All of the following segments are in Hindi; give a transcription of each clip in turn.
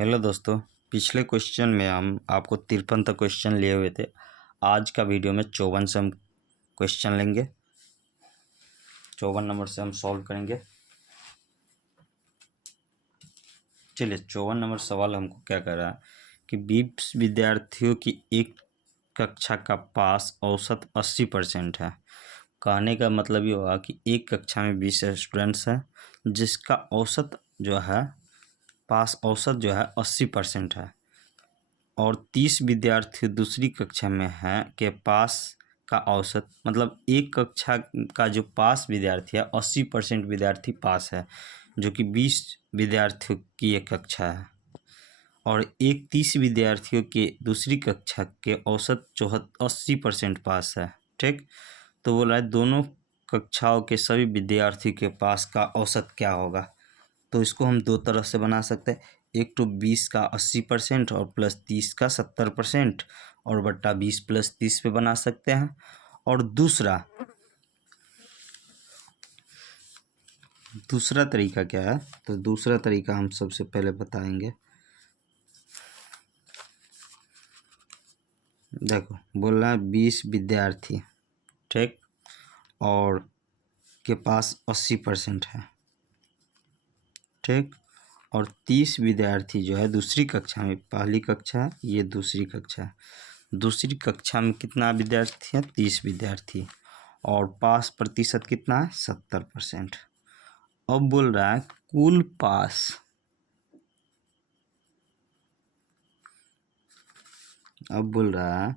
हेलो दोस्तों। पिछले क्वेश्चन में हम आपको 53 तक क्वेश्चन लिए हुए थे। आज का वीडियो में 54 से हम क्वेश्चन लेंगे। 54 नंबर से हम सॉल्व करेंगे। चलिए, 54 नंबर सवाल हमको क्या कर रहा है कि 20 विद्यार्थियों की एक कक्षा का पास औसत 80% है। कहने का मतलब ये हुआ कि एक कक्षा में 20 स्टूडेंट्स हैं जिसका औसत जो है पास औसत जो है 80% है, और 30 विद्यार्थी दूसरी कक्षा में हैं के पास का औसत मतलब एक कक्षा का जो पास विद्यार्थी है 80% विद्यार्थी पास है, जो कि 20 विद्यार्थियों की एक कक्षा है, और एक 30 विद्यार्थियों के दूसरी कक्षा के औसत 80% पास है। ठीक, तो बोला है दोनों कक्षाओं के सभी विद्यार्थी के पास का औसत क्या होगा। तो इसको हम दो तरह से बना सकते हैं, एक तो 20 का 80% और प्लस 30 का 70% और बट्टा 20 प्लस 30 पे बना सकते हैं। और दूसरा तरीका क्या है, तो दूसरा तरीका हम सबसे पहले बताएंगे। देखो, बोल रहा है 20 विद्यार्थी, ठीक, और के पास 80% है, ठीक, और 30 विद्यार्थी जो है दूसरी कक्षा में, पहली कक्षा है ये दूसरी कक्षा है, दूसरी कक्षा में कितना विद्यार्थी है 30 विद्यार्थी, और पास प्रतिशत कितना है 70%। अब बोल रहा है कुल पास, अब बोल रहा है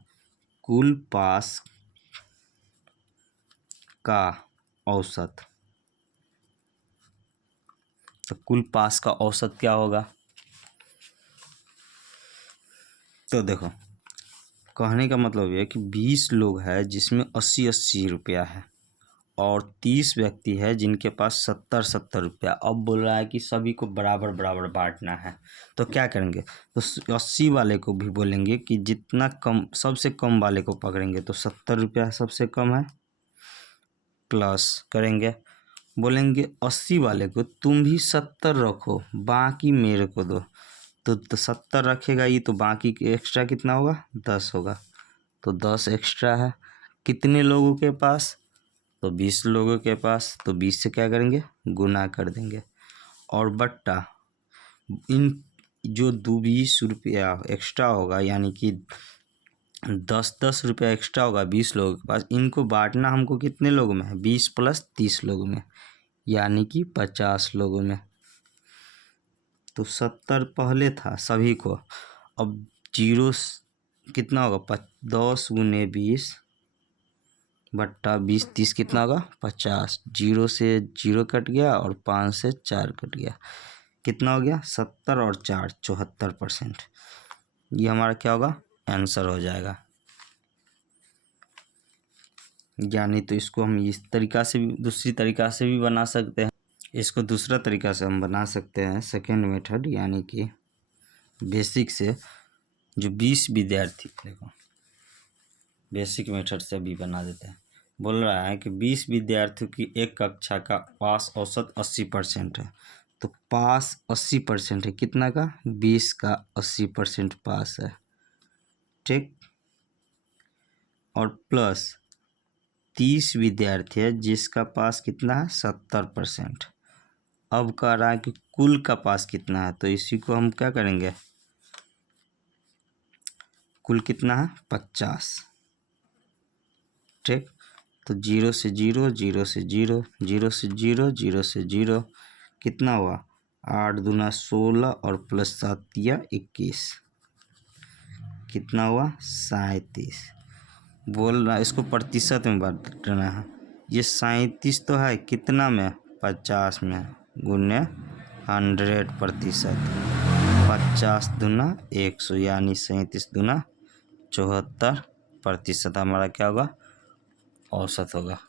कुल पास का औसत। तो कुल पास का औसत क्या होगा, तो देखो कहने का मतलब ये है कि 20 लोग हैं जिसमें 80-80 रुपया है, और 30 व्यक्ति है जिनके पास 70-70 रुपया। अब बोल रहा है कि सभी को बराबर बराबर बांटना है, तो क्या करेंगे, तो 80 वाले को भी बोलेंगे कि जितना कम, सबसे कम वाले को पकड़ेंगे तो 70 रुपया सबसे कम है, प्लस करेंगे, बोलेंगे 80 वाले को तुम भी 70 रखो बाकी मेरे को दो, तो 70 रखेगा ये, तो बाकी के एक्स्ट्रा कितना होगा 10 होगा, तो 10 एक्स्ट्रा है कितने लोगों के पास, तो 20 लोगों के पास, तो 20 से क्या करेंगे गुना कर देंगे, और बट्टा इन जो 20 रुपया एक्स्ट्रा होगा, यानी कि 10-10 रुपया एक्स्ट्रा होगा 20 लोगों के पास, इनको बांटना हमको कितने लोगों में है 20 प्लस 30 लोगों में, यानी कि 50 लोगों में। तो 70 पहले था सभी को, अब जीरो कितना होगा 10 गुने 20 बट्टा 20-30 कितना होगा 50, जीरो से जीरो कट गया और 5 से 4 कट गया, कितना हो गया 70 और 4 74%। ये हमारा क्या होगा आंसर हो जाएगा। यानी तो इसको हम इस तरीका से भी, दूसरी तरीका से भी बना सकते हैं। इसको दूसरा तरीका से हम बना सकते हैं सेकेंड मेथड, यानी कि बेसिक से जो 20 विद्यार्थी, देखो बेसिक मेथड से भी बना देते हैं। बोल रहा है कि 20 विद्यार्थियों की एक कक्षा का पास औसत 80% है, तो पास 80% है कितना का 20 का 80% पास है, ठीक, और प्लस 30 विद्यार्थी है जिसका पास कितना है 70%। अब कह रहा है कि कुल का पास कितना है, तो इसी को हम क्या करेंगे, कुल कितना है 50, ठीक, तो 0 से 0, 0 से 0, 0 से 0, 0 से 0, कितना हुआ 8 दूना 16 और प्लस 7 दिया 21, कितना हुआ 37। बोल रहा है इसको प्रतिशत में बांटना है, ये 37 तो है कितना में 50 में, गुने 100%, 50 दूना 100, यानी 37 दूना 74% हमारा क्या होगा औसत होगा।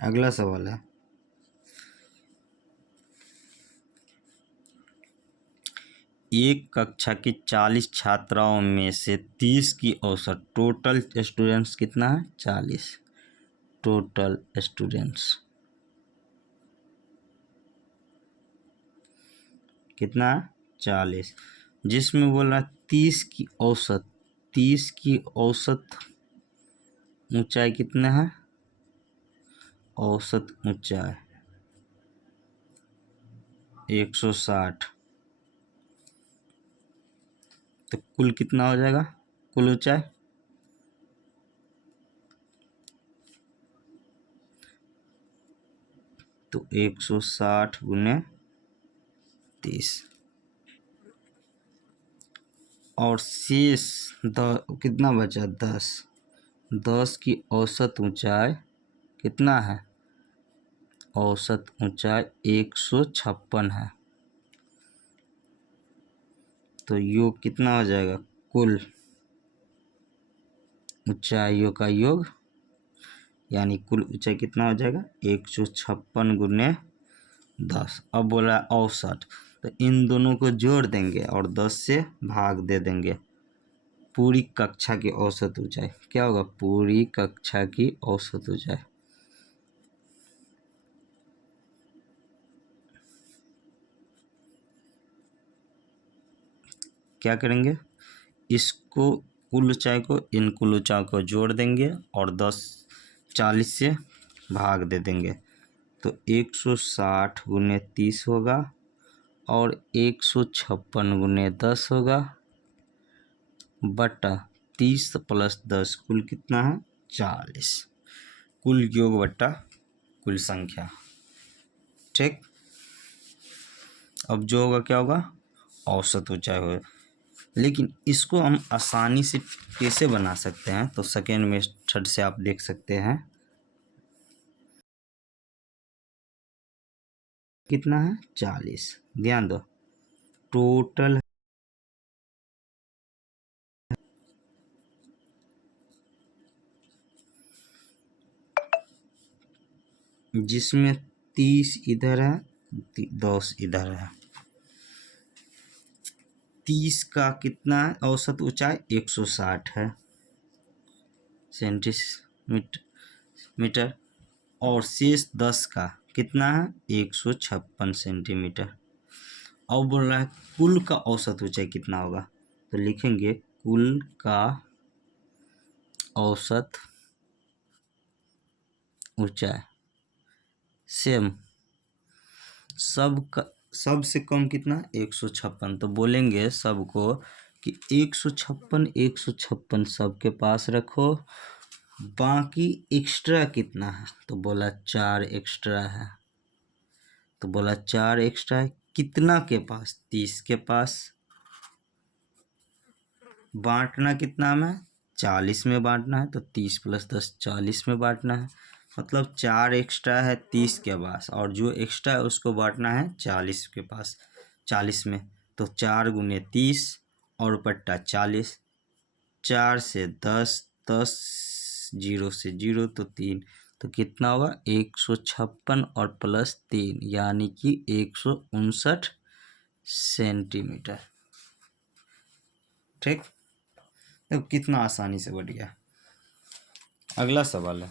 अगला सवाल है एक कक्षा की 40 छात्राओं में से 30 की औसत, टोटल स्टूडेंट्स कितना है? 40। टोटल स्टूडेंट्स कितना है? 40। जिसमें बोला 30 की औसत, 30 की औसत ऊंचाई कितना है? औसत ऊंचाई 160। तो कुल कितना हो जाएगा? कुल ऊंचाई तो 160 गुने 30 और शेष कितना बचा? 10। 10 की औसत ऊंचाई कितना है? औसत ऊंचाई 156 है। तो योग कितना हो जाएगा? कुल ऊंचाइयों का योग, यानी कुल ऊंचाई कितना हो जाएगा? 156 गुने 10। अब बोला औसत, तो इन दोनों को जोड़ देंगे और 10 से भाग दे देंगे। पूरी कक्षा की औसत ऊंचाई क्या होगा? पूरी कक्षा की औसत ऊंचाई क्या करेंगे? इसको कुल ऊंचाई को इन कुल ऊंचाई को जोड़ देंगे और 40 से भाग दे देंगे। तो 160 गुने 30 होगा और 156 गुने 10 होगा बटा 30 प्लस 10 कुल कितना है? 40। कुल योग बटा कुल संख्या। ठीक। अब जो होगा क्या होगा? औसत ऊंचाई होगा। लेकिन इसको हम आसानी से कैसे बना सकते हैं? तो सेकेंड मेथड से आप देख सकते हैं। कितना है? 40। ध्यान दो, टोटल जिसमें 30 इधर है, 10 इधर है। 30 का कितना है? औसत ऊंचाई 160 है सेंटीमीटर और शेष 10 का कितना है? 156 सेंटीमीटर। अब बोल रहा है कुल का औसत ऊंचाई कितना होगा? तो लिखेंगे कुल का औसत ऊंचाई सेम सबसे कम कितना? 156। तो बोलेंगे सबको कि 156 सबके पास रखो, बाकी एक्स्ट्रा कितना है? तो बोला 4 एक्स्ट्रा है। तो बोला 4 एक्स्ट्रा है कितना के पास? 30 के पास। बांटना कितना में? 40 में बांटना है। तो 30 प्लस 10 40 में बांटना है। मतलब 4 एक्स्ट्रा है 30 के पास और जो एक्स्ट्रा है उसको बांटना है 40 के पास, 40 में। तो 4 गुने 30 और बट्टा 40। 4 से 10, 10 0 से 0 तो 3। तो कितना होगा? 156 और प्लस 3 यानी कि 159 सेंटीमीटर। ठीक। तो कितना आसानी से बढ़ गया। अगला सवाल है,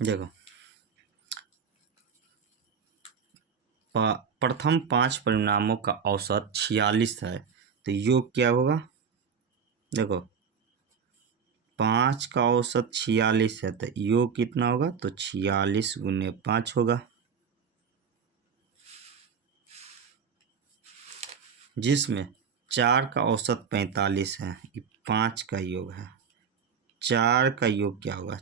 देखो प्रथम 5 परिणामों का औसत 46 है, तो योग क्या होगा? देखो 5 का औसत 46 है तो योग कितना होगा? तो 46 गुने 5 होगा, जिसमें 4 का औसत 45 है, ये 5 का योग है। 4 का योग क्या होगा?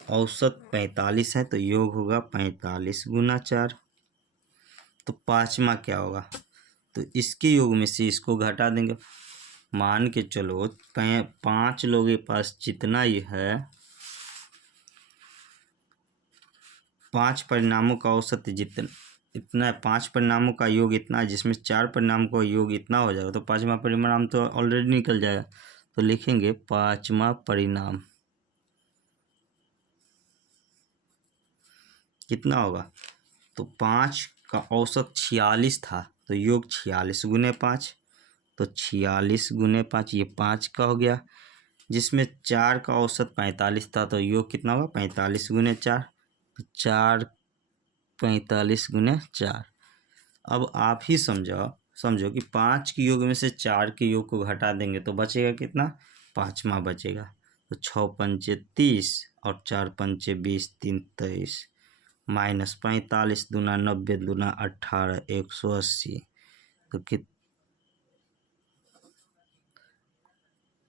औसत 45 है तो योग होगा 45 गुना 4। तो पाँचवा क्या होगा? तो इसके योग में से इसको घटा देंगे। मान के चलो 5 लोगों के पास जितना ही है, 5 परिणामों का औसत इतना है, 5 परिणामों का योग इतना है, जिसमें 4 परिणामों का योग इतना हो जाएगा, तो 5वां परिणाम तो ऑलरेडी निकल जाएगा। तो लिखेंगे 5वां परिणाम कितना होगा, तो 5 का औसत 46 था, तो योग 46 गुने 5, तो 46 गुने 5 ये 5 का हो गया। जिसमें 4 का औसत 45 था, तो योग कितना होगा 45 गुने 4, तो 4 45 गुने 4। अब आप ही समझो कि 5 के योग में से 4 के योग को घटा देंगे तो बचेगा कितना, 5वां बचेगा। तो 6 पंचे 30 और 4 पंचे 20, 3 23 माइनस 45 दूना 90 दूना 18 180, तो कित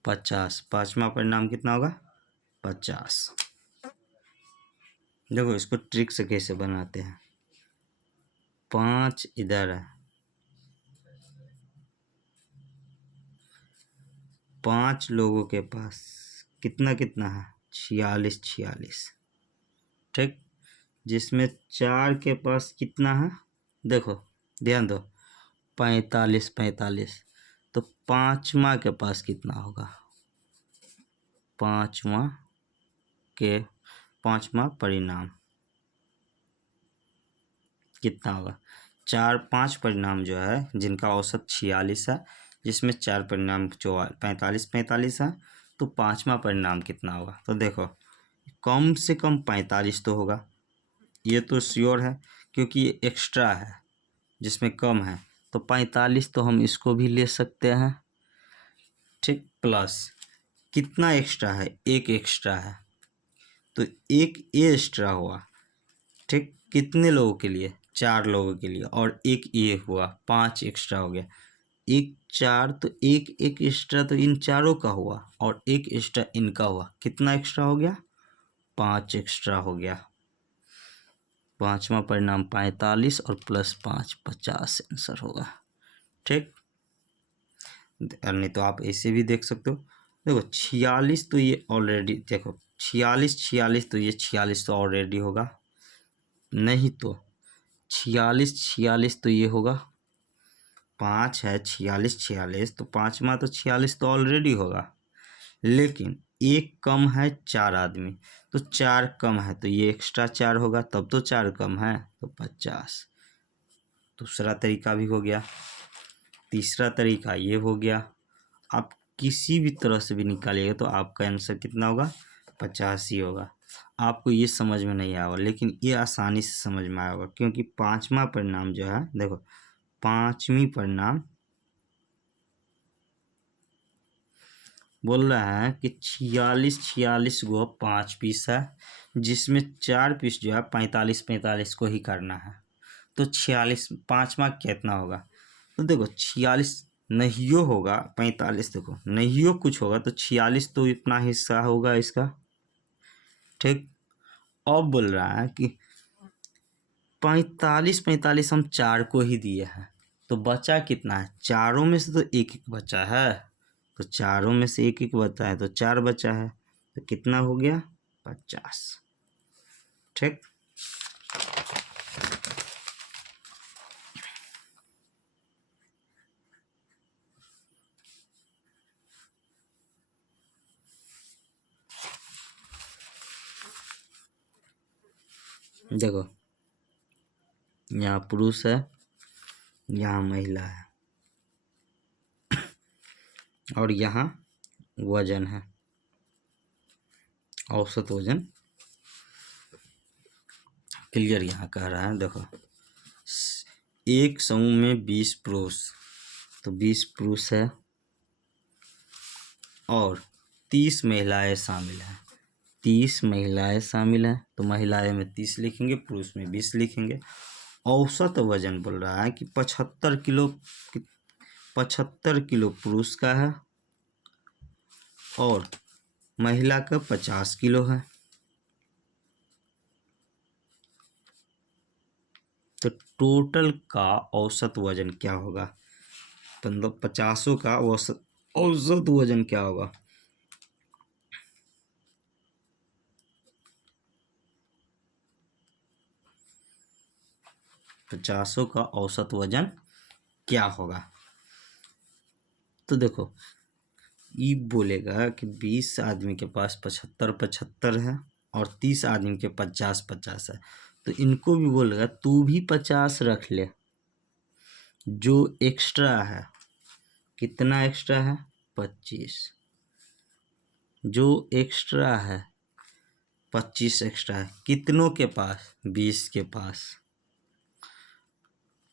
50। 5वां परिणाम कितना होगा 50। देखो इसको ट्रिक से कैसे बनाते हैं। 5 इधर है, 5 लोगों के पास कितना कितना है 46 46, ठीक। जिसमें 4 के पास कितना है, देखो ध्यान दो 45 45, तो 5वां के पास कितना होगा, 5वां परिणाम कितना होगा। 5 परिणाम जो है जिनका औसत 46 है, जिसमें 4 परिणाम जो 45 45 है, तो 5वां परिणाम कितना होगा। तो देखो कम से कम 45 तो होगा, ये तो श्योर है क्योंकि ये एक्स्ट्रा है जिसमें कम है, तो 45 तो हम इसको भी ले सकते हैं, ठीक। प्लस कितना एक्स्ट्रा है, एक एक्स्ट्रा है, तो एक ये एक्स्ट्रा हुआ, ठीक। कितने लोगों के लिए, 4 लोगों के लिए, और एक ये हुआ 5 एक्स्ट्रा हो गया। एक 4 तो एक एक्स्ट्रा तो इन चारों का हुआ, और एक एक्स्ट्रा इनका हुआ, कितना एक्स्ट्रा हो गया 5 एक्स्ट्रा हो गया। 5वां परिणाम 45 और प्लस 5 50 आंसर होगा, ठीक। नहीं तो आप ऐसे भी देख सकते हो, देखो 46 तो ये ऑलरेडी, देखो 46 46 तो ये 46 तो ऑलरेडी होगा, नहीं तो 46 46 तो ये होगा, 5 है 46 46, तो 5वां तो 46 तो ऑलरेडी होगा, लेकिन एक कम है 4 आदमी, तो 4 कम है तो ये एक्स्ट्रा 4 होगा, तब तो 4 कम है, तो 50। दूसरा तरीका भी हो गया। तीसरा तरीका ये हो गया। आप किसी भी तरह से भी निकालिएगा तो आपका आंसर कितना होगा 50 ही होगा। आपको ये समझ में नहीं आएगा, लेकिन ये आसानी से समझ में आएगा, क्योंकि 5वां परिणाम जो है, देखो 5वीं परिणाम बोल रहा है कि 46 46 को 5 पीस है, जिसमें 4 पीस जो है 45 45 को ही करना है, तो 46 5वां कितना होगा, तो देखो 46 नहियो होगा 45, देखो नहियो कुछ होगा तो 46 तो इतना हिस्सा होगा इसका, ठीक। अब बोल रहा है कि 45 45 हम 4 को ही दिए हैं, तो बचा कितना है, चारों में से तो एक एक बचा है, तो चारों में से एक एक बचा है, तो 4 बचा है, तो कितना हो गया 50, ठीक। देखो यहाँ पुरुष है, यहाँ महिला है, और यहाँ वजन है, औसत वजन क्लियर यहाँ कह रहा है। देखो एक समूह में 20 पुरुष, तो 20 पुरुष है और 30 महिलाएं शामिल हैं, 30 महिलाएं शामिल हैं, तो महिलाएं में 30 लिखेंगे, पुरुष में 20 लिखेंगे। औसत वजन बोल रहा है कि 75 किलो, 75 किलो पुरुष का है और महिला का 50 किलो है, तो टोटल का औसत वजन क्या होगा, मतलब 50 का औसत वजन क्या होगा? पचासों का औसत वजन क्या होगा? तो देखो, ये बोलेगा कि 20 आदमी के पास 75 है और 30 आदमी के 50 है, तो इनको भी बोलेगा तू भी 50 रख ले। जो एक्स्ट्रा है, कितना एक्स्ट्रा है? 25। जो एक्स्ट्रा है 25 एक्स्ट्रा है, कितनों के पास? 20 के पास।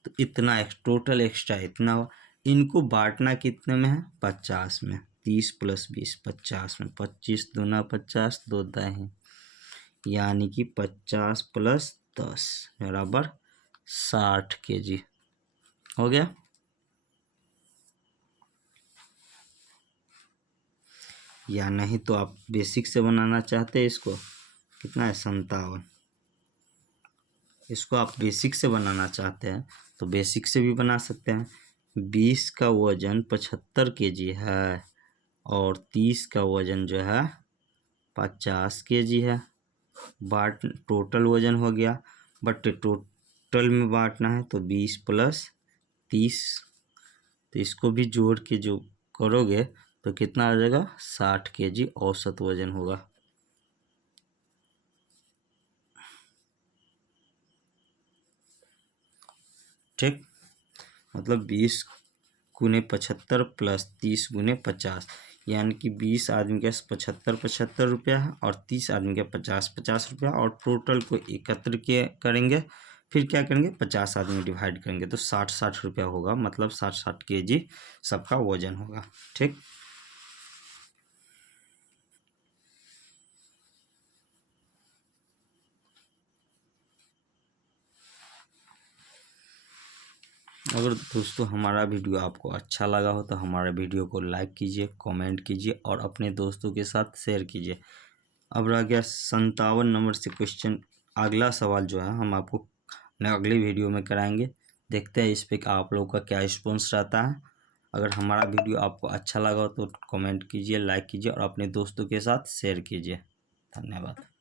तो इतना टोटल एक्स्ट्रा इतना हुआ। इनको बांटना कितने में है? 50 में। 30 + 20 50 में। 25 दूना 50, 2 दाएं, यानी कि 50 + 10 बराबर 60 kg हो गया। या नहीं तो आप बेसिक से बनाना चाहते हैं इसको, कितना है? 57। इसको आप बेसिक से बनाना चाहते हैं तो बेसिक से भी बना सकते हैं। 20 का वजन 75 kg है और 30 का वजन जो है 50 kg है। टोटल वजन हो गया, बट टोटल में बांटना है तो 20 + 30, तो इसको भी जोड़ के जो करोगे तो कितना आ जाएगा? 60 kg औसत वजन होगा। ठीक, मतलब 20 × 75 + 30 × 50, यानी कि 20 आदमी के 75 रुपया है और 30 आदमी के 50 रुपया, और टोटल को एकत्र के करेंगे, फिर क्या करेंगे? 50 आदमी डिवाइड करेंगे तो 60 रुपया होगा, मतलब 60 kg सबका वजन होगा। ठीक, अगर दोस्तों हमारा वीडियो आपको अच्छा लगा हो तो हमारे वीडियो को लाइक कीजिए, कमेंट कीजिए और अपने दोस्तों के साथ शेयर कीजिए। अब रह गया 57 नंबर से क्वेश्चन। अगला सवाल जो है हम आपको अगले वीडियो में कराएंगे। देखते हैं इस पे आप लोगों का क्या रिस्पॉन्स रहता है। अगर हमारा वीडियो आपको अच्छा लगा हो तो कमेंट कीजिए, लाइक कीजिए और अपने दोस्तों के साथ शेयर कीजिए। धन्यवाद।